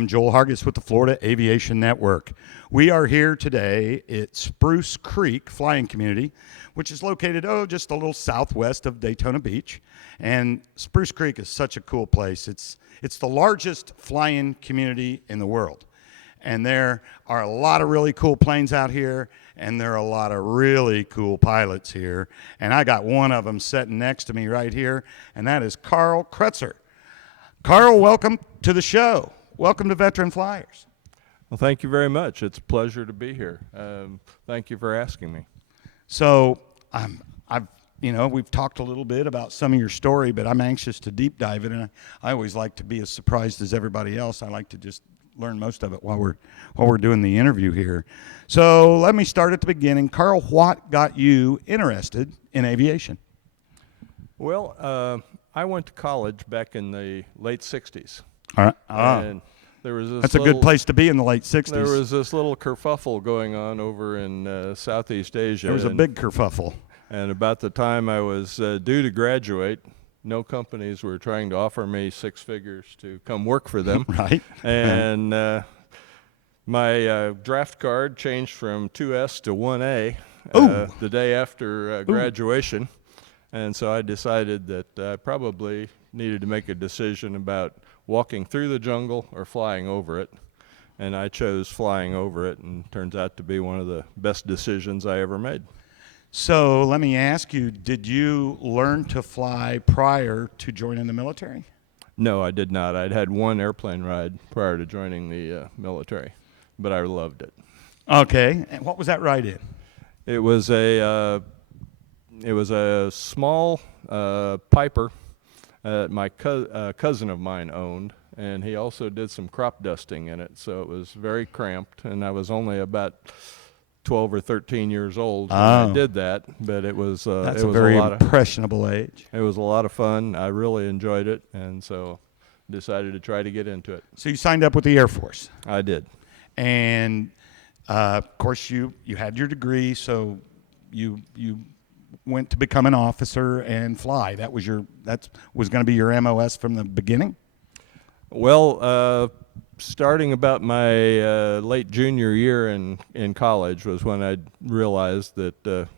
I'm Joel Hargis with the Florida Aviation Network. We are here today at Spruce Creek Flying Community, which is located, just a little southwest of Daytona Beach. And Spruce Creek is such a cool place. It's the largest flying community in the world. And there are a lot of really cool planes out here, and there are a lot of really cool pilots here. And I got one of them sitting next to me right here, and that is Carl Kretzer. Carl, welcome to the show. Welcome to Veteran Flyers. Well, thank you very much. It's a pleasure to be here. Thank you for asking me. So, we've talked a little bit about some of your story, but I'm anxious to deep dive it, and I always like to be as surprised as everybody else. I like to just learn most of it while we're doing the interview here. So let me start at the beginning. Carl, what got you interested in aviation? Well, I went to college back in the late 60s. All right. And there was That's a good place to be in the late 60s. There was this little kerfuffle going on over in Southeast Asia. There was a big kerfuffle. And about the time I was due to graduate, no companies were trying to offer me six figures to come work for them. Right. And my draft card changed from 2S to 1A the day after graduation. And so I decided that I probably needed to make a decision about walking through the jungle or flying over it. And I chose flying over it, and turns out to be one of the best decisions I ever made. So let me ask you, did you learn to fly prior to joining the military? No, I did not. I'd had one airplane ride prior to joining the military, but I loved it. Okay. And what was that ride in? It was a small Piper my cousin of mine owned, and he also did some crop dusting in it, so it was very cramped, and I was only about 12 or 13 years old when I did that, but it was that's it was a very a lot impressionable age. It was a lot of fun. I really enjoyed it, and so decided to try to get into it. So you signed up with the Air Force. I did. And of course you had your degree, so you went to become an officer and fly. That was going to be your MOS from the beginning? Well, starting about my late junior year in college was when I realized that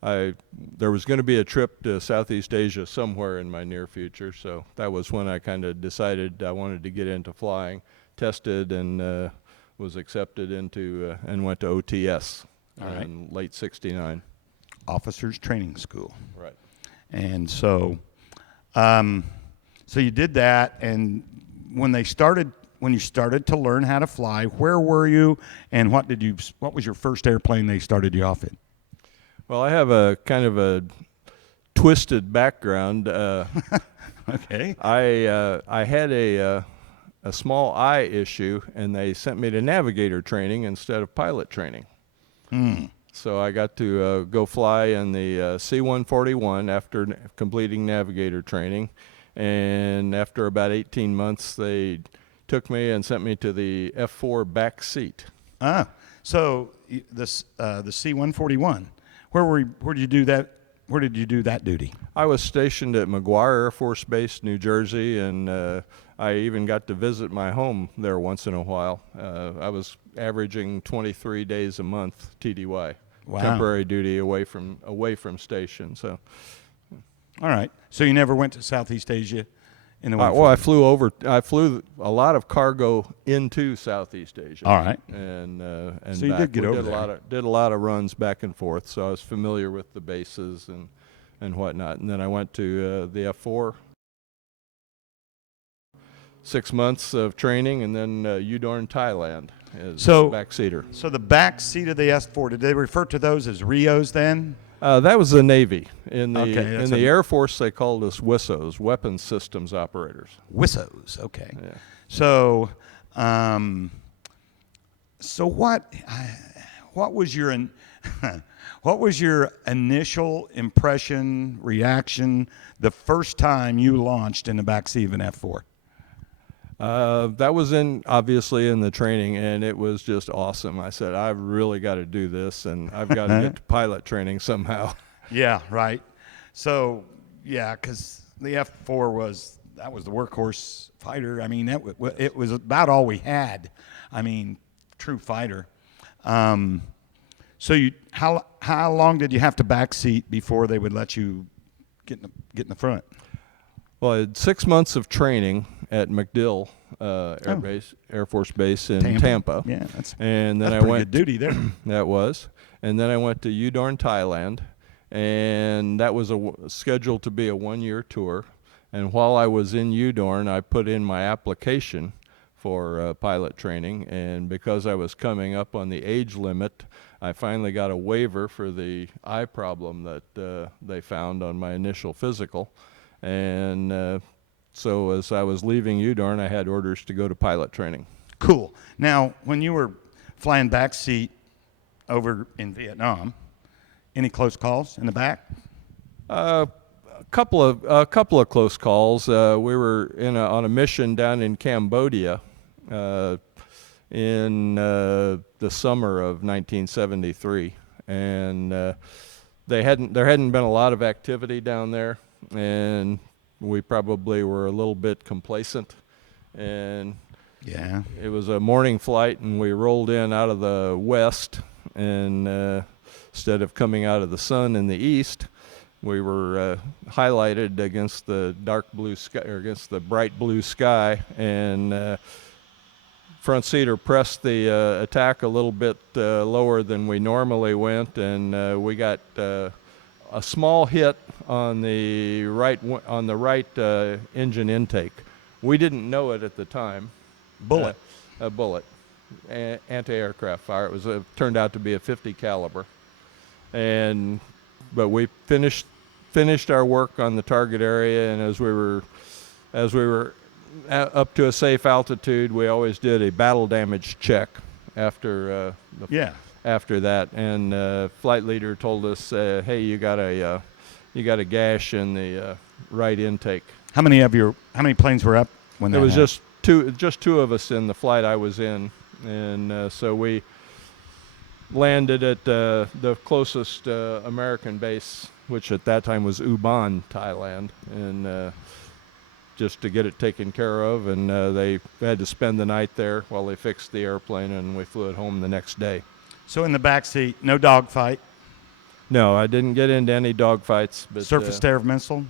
there was going to be a trip to Southeast Asia somewhere in my near future. So that was when I kind of decided I wanted to get into flying, tested, and was accepted into and went to OTS in late '69. Officers Training School. Right. And so you did that, and when you started to learn how to fly, where were you, and what was your first airplane they started you off in? Well, I have a kind of a twisted background. Okay. I had a small eye issue, and they sent me to navigator training instead of pilot training. So I got to go fly in the C-141 after completing navigator training, and after about 18 months, they took me and sent me to the F-4 back seat. So the C-141. Where did you do that? Where did you do that duty? I was stationed at McGuire Air Force Base, New Jersey, and I even got to visit my home there once in a while. I was averaging 23 days a month TDY. Wow. Temporary duty away from station. So, all right. So you never went to Southeast Asia in the well, I flew a lot of cargo into Southeast Asia. All right. And so you did get over there. Did a lot of runs back and forth. So I was familiar with the bases and whatnot. And then I went to the F4. 6 months of training, and then Udorn, Thailand, as backseater. So the back seat of the S4, did they refer to those as Rios then? That was the Navy. In the Air Force, they called us WISOs, Weapons Systems Operators. WISOs, okay. Yeah. So, what was your initial impression, reaction, the first time you launched in the backseat of an F4? That was obviously in the training, and it was just awesome. I said, I've really got to do this, and I've got to get to pilot training somehow. Yeah, right. So, yeah, because the F4 was that was the workhorse fighter. I mean, it was about all we had. I mean, true fighter. So how long did you have to backseat before they would let you get in the front? Well, I had 6 months of training at MacDill Air Force Base in Tampa. Yeah, and then that's I pretty went good duty there. That was, and then I went to Udorn, Thailand, and that was scheduled to be a 1-year tour. And while I was in Udorn, I put in my application for pilot training, and because I was coming up on the age limit, I finally got a waiver for the eye problem that they found on my initial physical. And so as I was leaving Udorn, I had orders to go to pilot training. Cool. Now, when you were flying backseat over in Vietnam, any close calls in the back? A couple of close calls. We were on a mission down in Cambodia in the summer of 1973, and there hadn't been a lot of activity down there, and we probably were a little bit complacent. And yeah, it was a morning flight, and we rolled in out of the west, and instead of coming out of the sun in the east, we were highlighted against the dark blue sky, or against the bright blue sky, and front seater pressed the attack a little bit lower than we normally went, and we got a small hit on the right engine intake. We didn't know it at the time. Bullet. A bullet, anti-aircraft fire. It was turned out to be a .50 caliber, but we finished our work on the target area, and as we were up to a safe altitude, we always did a battle damage check after that, and flight leader told us, "Hey, you got a gash in the right intake." How many planes were up when that It was happened? just two of us in the flight I was in, and so we landed at the closest American base, which at that time was Ubon, Thailand, and just to get it taken care of, and they had to spend the night there while they fixed the airplane, and we flew it home the next day. So in the back seat, no dogfight. No, I didn't get into any dogfights. But Surface to air missile.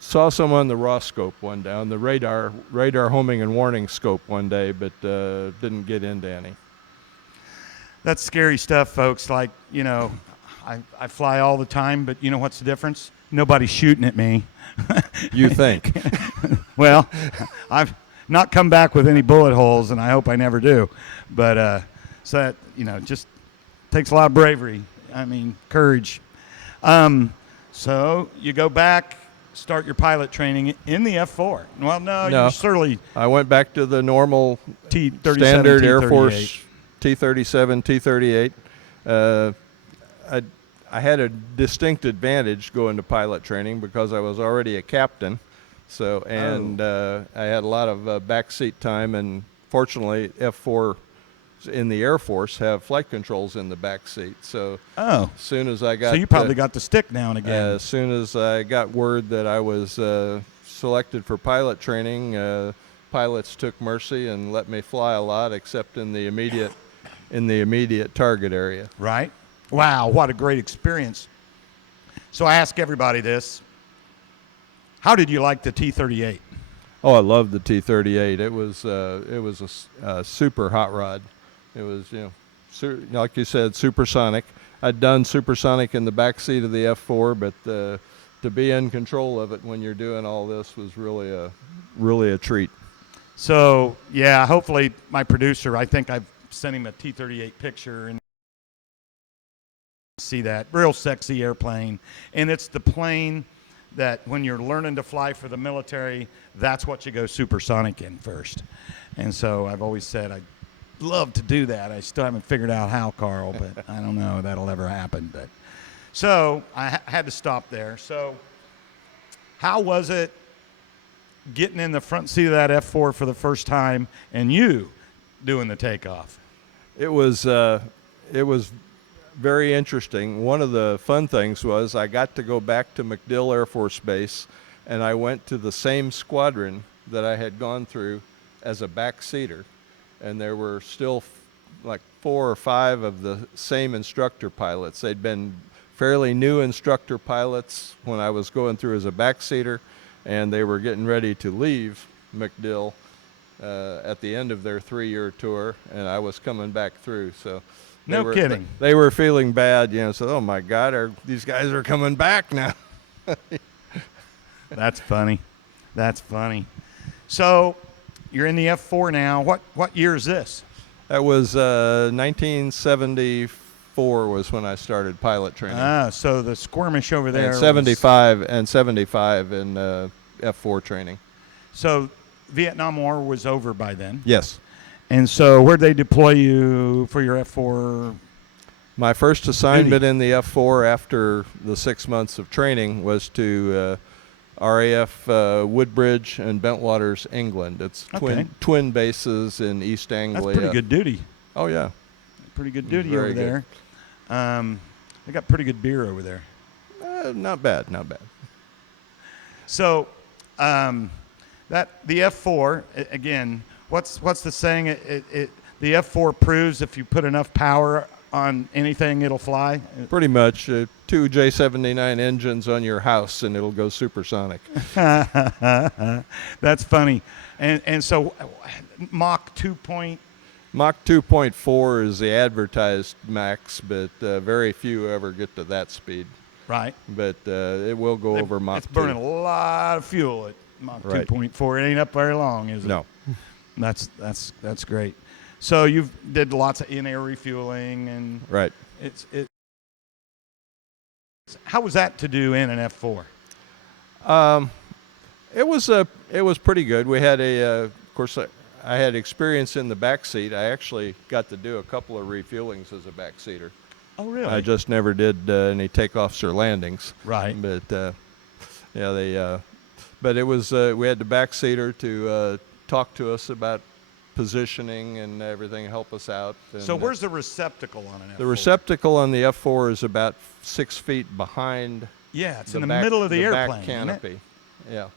Saw some on the raw scope one day, on the radar homing and warning scope one day, but didn't get into any. That's scary stuff, folks. Like, you know, I fly all the time, but you know what's the difference? Nobody's shooting at me. You think? Well, I've not come back with any bullet holes, and I hope I never do. But so that, you know, just takes a lot of bravery. I mean, courage. So you go back, start your pilot training in the F4. Well, no. You're certainly. I went back to the normal T-37, standard T-38. Air Force T-37, T-38. I had a distinct advantage going to pilot training because I was already a captain. So, and I had a lot of backseat time, and fortunately, F4 in the Air Force have flight controls in the back seat. So as soon as I got, so you probably got the stick now and again. As soon as I got word that I was selected for pilot training, pilots took mercy and let me fly a lot, except in the immediate target area. Right. Wow, what a great experience. So I ask everybody this: how did you like the T-38? Oh, I loved the T-38. It was a super hot rod. It was, like you said, supersonic. I'd done supersonic in the back seat of the F4, but to be in control of it when you're doing all this was really a treat. So yeah, hopefully my producer, I think I've sent him a T-38 picture, and see that real sexy airplane, and it's the plane that when you're learning to fly for the military, that's what you go supersonic in first. And so I've always said I'd love to do that. I still haven't figured out how, Carl, but I don't know that'll ever happen. But so I had to stop there. So how was it getting in the front seat of that F4 for the first time and you doing the takeoff? It was very interesting. One of the fun things was I got to go back to MacDill Air Force Base and I went to the same squadron that I had gone through as a backseater, and there were still like 4 or 5 of the same instructor pilots. They'd been fairly new instructor pilots when I was going through as a backseater, and they were getting ready to leave MacDill at the end of their 3-year tour, and I was coming back through. So No kidding. They were feeling bad, so, oh my God, these guys are coming back now. That's funny. That's funny. So you're in the F4 now. What year is this? That was 1974 was when I started pilot training. So the skirmish over there. And 75 in F4 training. So Vietnam War was over by then. Yes. And so where'd they deploy you for your F4? My first assignment in the F4 after the 6 months of training was to RAF Woodbridge and Bentwaters, England. It's twin bases in East Anglia. That's pretty good duty. Oh, yeah. Pretty good duty over there. They got pretty good beer over there. Not bad, not bad. So that the F4, again, what's the saying? The F4 proves if you put enough power on anything, it'll fly? Pretty much. 2 J79 engines on your house, and it'll go supersonic. That's funny. And so Mach 2 point... Mach 2.4 is the advertised max, but very few ever get to that speed. Right. But it will go over Mach 2. It's burning a lot of fuel at Mach 2.4. It ain't up very long, is it? No. That's great. So you've did lots of in-air refueling and right. How was that to do in an F4? It was pretty good. We had of course, I had experience in the back seat. I actually got to do a couple of refuelings as a backseater. Oh, really? I just never did any takeoffs or landings. Right. But but it was we had the backseater to talk to us about positioning and everything, help us out. And so where's the receptacle on an F4? The receptacle on the F4 is about 6 feet behind. Yeah, it's in the middle of the airplane, back canopy. Yeah,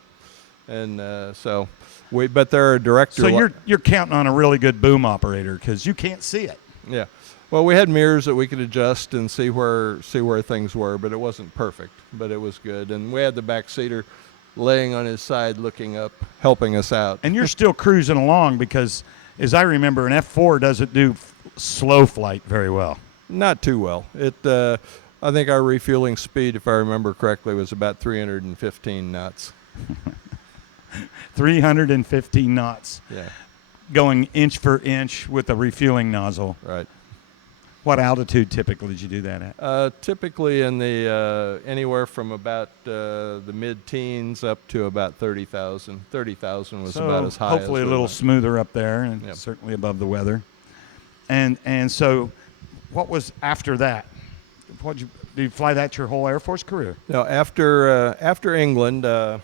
and but there are director. So you're counting on a really good boom operator because you can't see it. Yeah, well, we had mirrors that we could adjust and see where things were, but it wasn't perfect, but it was good. And we had the back seater laying on his side, looking up, helping us out. And you're still cruising along because, as I remember, an F4 doesn't do slow flight very well. Not too well. I think our refueling speed, if I remember correctly, was about 315 knots. 315 knots. Yeah. Going inch for inch with a refueling nozzle. Right. What altitude typically did you do that at? Typically in the anywhere from about the mid-teens up to about 30,000. 30,000 was about as high. Hopefully a little smoother up there, and certainly above the weather. And so, what was after that? Did you fly that your whole Air Force career? No, after England, I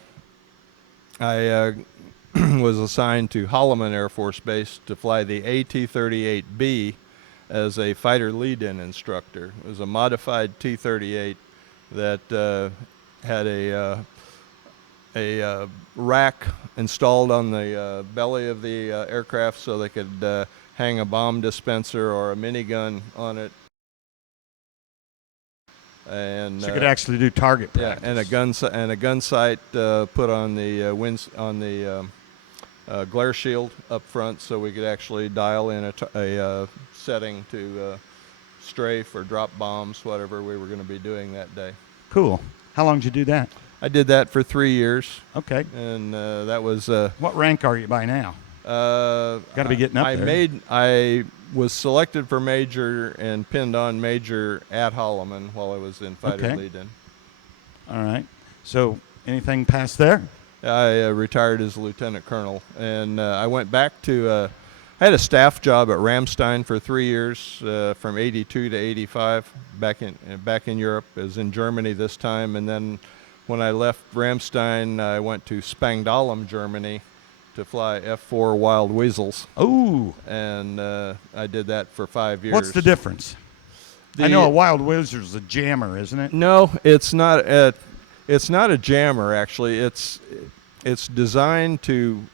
was assigned to Holloman Air Force Base to fly the AT-38B as a fighter lead-in instructor. It was a modified T-38 that had a rack installed on the belly of the aircraft so they could hang a bomb dispenser or a minigun on it. And so you could actually do target practice. Yeah, and a gun sight put on the glare shield up front, so we could actually dial in a setting to strafe or drop bombs, whatever we were going to be doing that day. Cool. How long did you do that? I did that for 3 years. Okay. And that was. What rank are you by now? Got to be getting up there. I was selected for major and pinned on major at Holloman while I was in fighter lead-in. All right. So anything past there? I retired as a lieutenant colonel, and I went back to. I had a staff job at Ramstein for 3 years, from '82 to '85, back in Europe. I was in Germany this time, and then when I left Ramstein, I went to Spangdahlem, Germany, to fly F4 Wild Weasels. Oh. And I did that for 5 years. What's the difference? I know a Wild Weasel is a jammer, isn't it? No, it's not. It's not a jammer, actually. It's designed to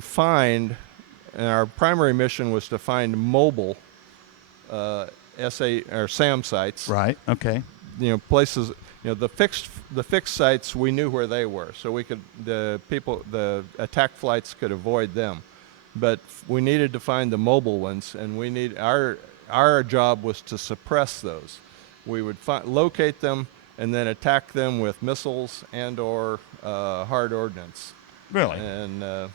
find, and our primary mission was to find mobile or SAM sites. Right. Okay. Places. The fixed sites, we knew where they were, so the attack flights could avoid them. But we needed to find the mobile ones, and our job was to suppress those. We would locate them and then attack them with missiles and/or hard ordnance. Really? And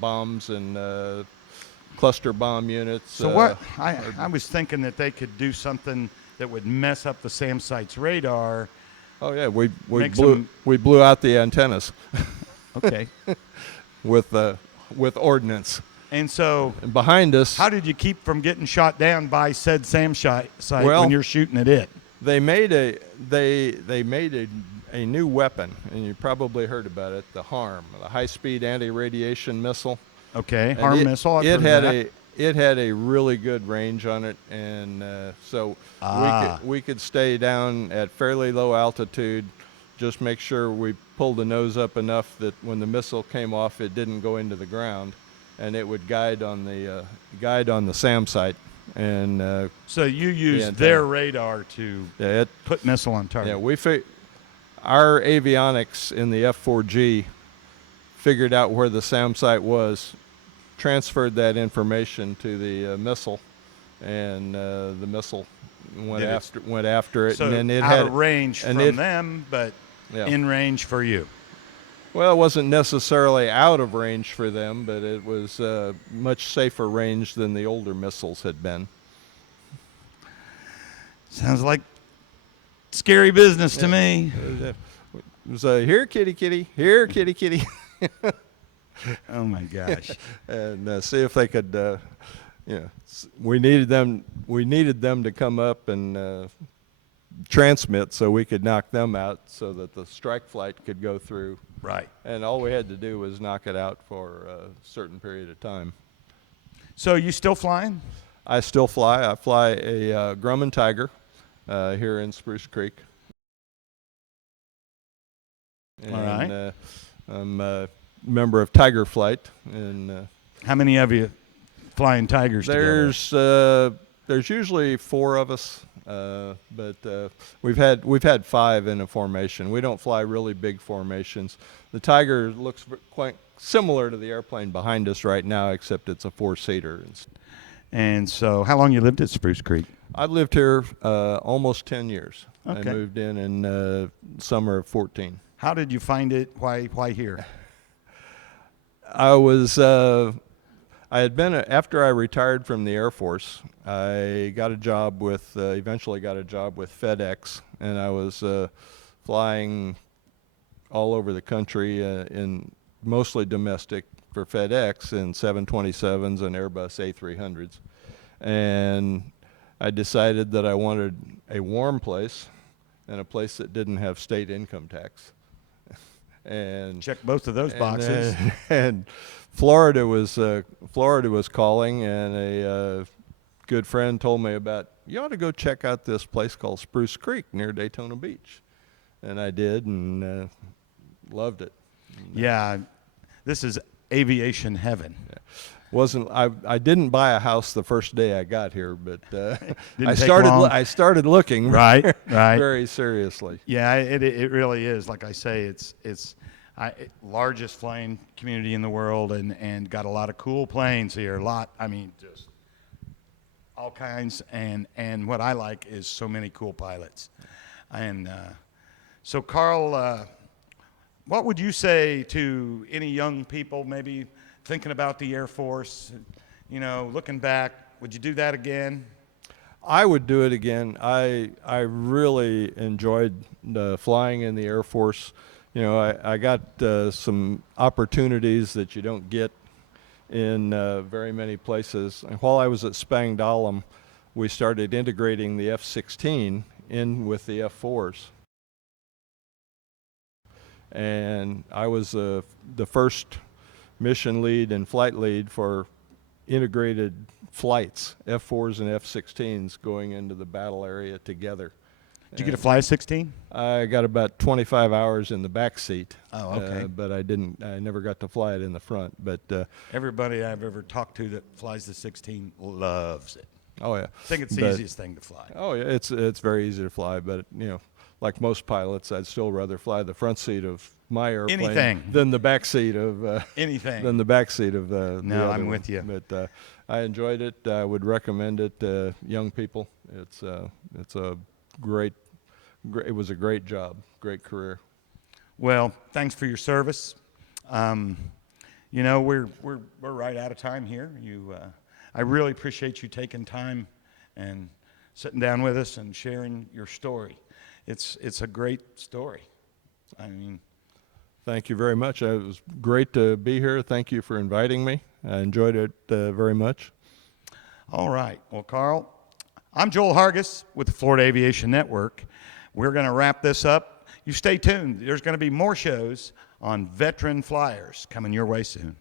bombs and cluster bomb units. So what? I was thinking that they could do something that would mess up the SAM site's radar. Oh yeah, we blew out the antennas. Okay. with ordnance. And so, and behind us, how did you keep from getting shot down by said SAM site well, when you're shooting at it? They made a new weapon, and you probably heard about it, the HARM, the high-speed anti-radiation missile. Okay, And HARM missile. It had a really good range on it, and so we could stay down at fairly low altitude. Just make sure we pulled the nose up enough that when the missile came off, it didn't go into the ground, and it would guide on the SAM site. And so you used their radar to put missile on target. Yeah, our avionics in the F-4G figured out where the SAM site was, transferred that information to the missile, and the missile went after it. So and then it out had of range from them, but in range for you. Well, it wasn't necessarily out of range for them, but it was much safer range than the older missiles had been. Sounds like scary business to me. It was here, kitty, kitty, here, kitty, kitty. Oh my gosh! And see if they could. We needed them to come up and transmit so we could knock them out, so that the strike flight could go through. Right. And all we had to do was knock it out for a certain period of time. So you still flying? I still fly. I fly a Grumman Tiger here in Spruce Creek. And, all right. I'm a member of Tiger Flight. And how many of you flying Tigers together? There's usually 4 of us. But we've had 5 in a formation. We don't fly really big formations. The Tiger looks quite similar to the airplane behind us right now, except it's a 4-seater. And so, how long you lived at Spruce Creek? I've lived here almost 10 years. Okay. I moved in summer of 14. How did you find it? Why here? I had been, after I retired from the Air Force, I got a job with, eventually got a job with FedEx, and I was flying all over the country in mostly domestic for FedEx in 727s and Airbus A300s. And I decided that I wanted a warm place and a place that didn't have state income tax. And check both of those boxes. And Florida was calling, and a good friend told me about, you ought to go check out this place called Spruce Creek near Daytona Beach. And I did, and loved it. Yeah, this is aviation heaven. Yeah. I didn't buy a house the first day I got here, but I started looking right very seriously. Yeah, it really is. Like I say, it's largest flying community in the world, and got a lot of cool planes here. Just all kinds. And what I like is so many cool pilots. And so, Carl, what would you say to any young people maybe thinking about the Air Force, looking back? Would you do that again? I would do it again. I really enjoyed flying in the Air Force. I got some opportunities that you don't get in very many places. And while I was at Spangdahlem, we started integrating the F-16 in with the F-4s. And I was the first mission lead and flight lead for integrated flights, F-4s and F-16s going into the battle area together. Did you get to fly a 16? I got about 25 hours in the back seat. Oh, okay. But I never got to fly it in the front. But Everybody I've ever talked to that flies the 16 loves it. oh yeah, I think it's the But- easiest thing to fly. Oh yeah, it's very easy to fly, but like most pilots, I'd still rather fly the front seat of my airplane Anything. than the back seat of Anything. than the back seat of the No, other I'm one. with you. But I enjoyed it. I would recommend it to young people. It's a great, it was a great job, great career. Well, thanks for your service. We're right out of time here. I really appreciate you taking time and sitting down with us and sharing your story. It's a great story. I mean, Thank you very much. It was great to be here. Thank you for inviting me. I enjoyed it very much. all right. Well, Carl, I'm Joel Hargis with the Florida Aviation Network. We're going to wrap this up. You stay tuned. There's going to be more shows on veteran flyers coming your way soon.